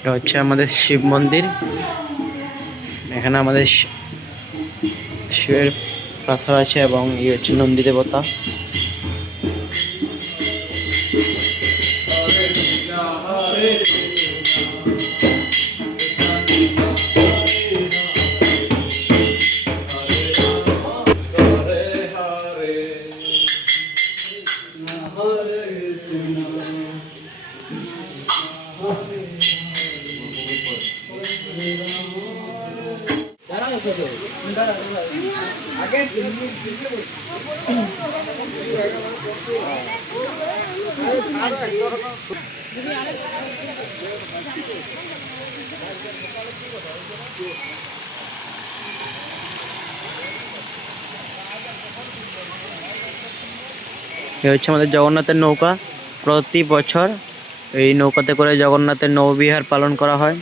এটা হচ্ছে আমাদের শিব মন্দির। এখানে আমাদের শিবের পাথর আছে এবং এই হচ্ছে নন্দী দেবতা। এ হচ্ছে আমাদের জগন্নাথের নৌকা। প্রতি বছর এই নৌকাতে করে জগন্নাথের নৌবিহার পালন করা হয়।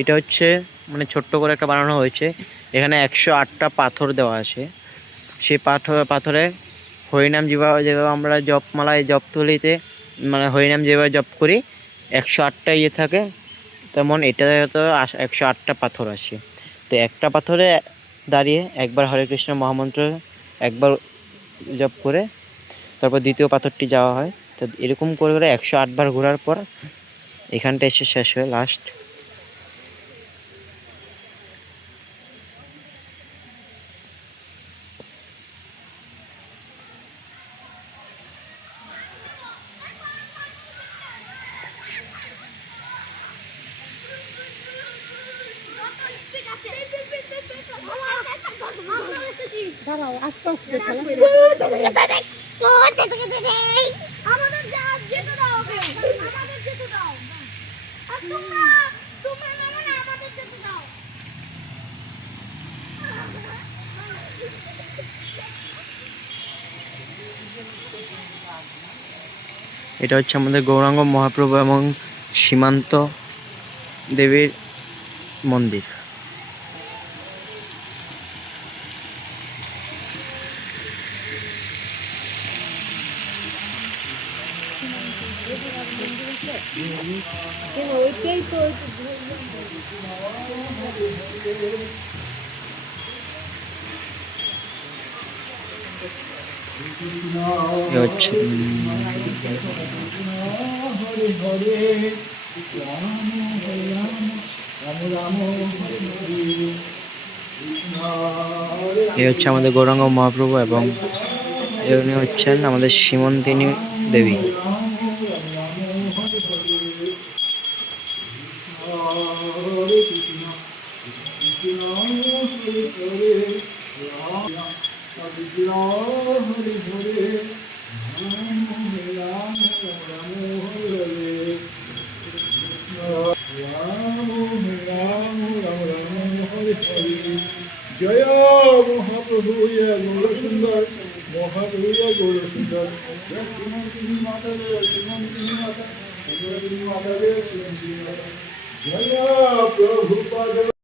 এটা হচ্ছে মানে ছোট্ট করে একটা বানানো হয়েছে। এখানে 108টা পাথর দেওয়া আছে। সেই পাথরে হরিনাম যেভাবে আমরা জপমালায় জপথলিতে মানে হরিনাম যেভাবে জপ করি 108টা ইয়ে থাকে, তেমন এটাতে তো 108টা পাথর আছে। তো একটা পাথরে দাঁড়িয়ে একবার হরে কৃষ্ণ মহামন্ত্র একবার জপ করে তারপর দ্বিতীয় পাথরটি যাওয়া হয়। তো এরকম করে করে 108 বার ঘোরার পর এখানটা এসে শেষ হয় লাস্ট। দাঁড়াও, আস্তে আস্তে এটা হচ্ছে আমাদের গৌরাঙ্গ মহাপ্রভু এবং সীমান্ত দেবীর মন্দির। হচ্ছে এই হচ্ছে আমাদের গৌরাঙ্গ মহাপ্রভু এবং উনি হচ্ছেন আমাদের সীমন্তিনী দেবী। জয় মহাপ্রভু গৌর সুন্দর, মহাপ্রভু গৌর সুন্দর, শ্রীমন্তিনী মাতা, শ্রীমন্তিনী মাতা। জয় প্রভুপাদ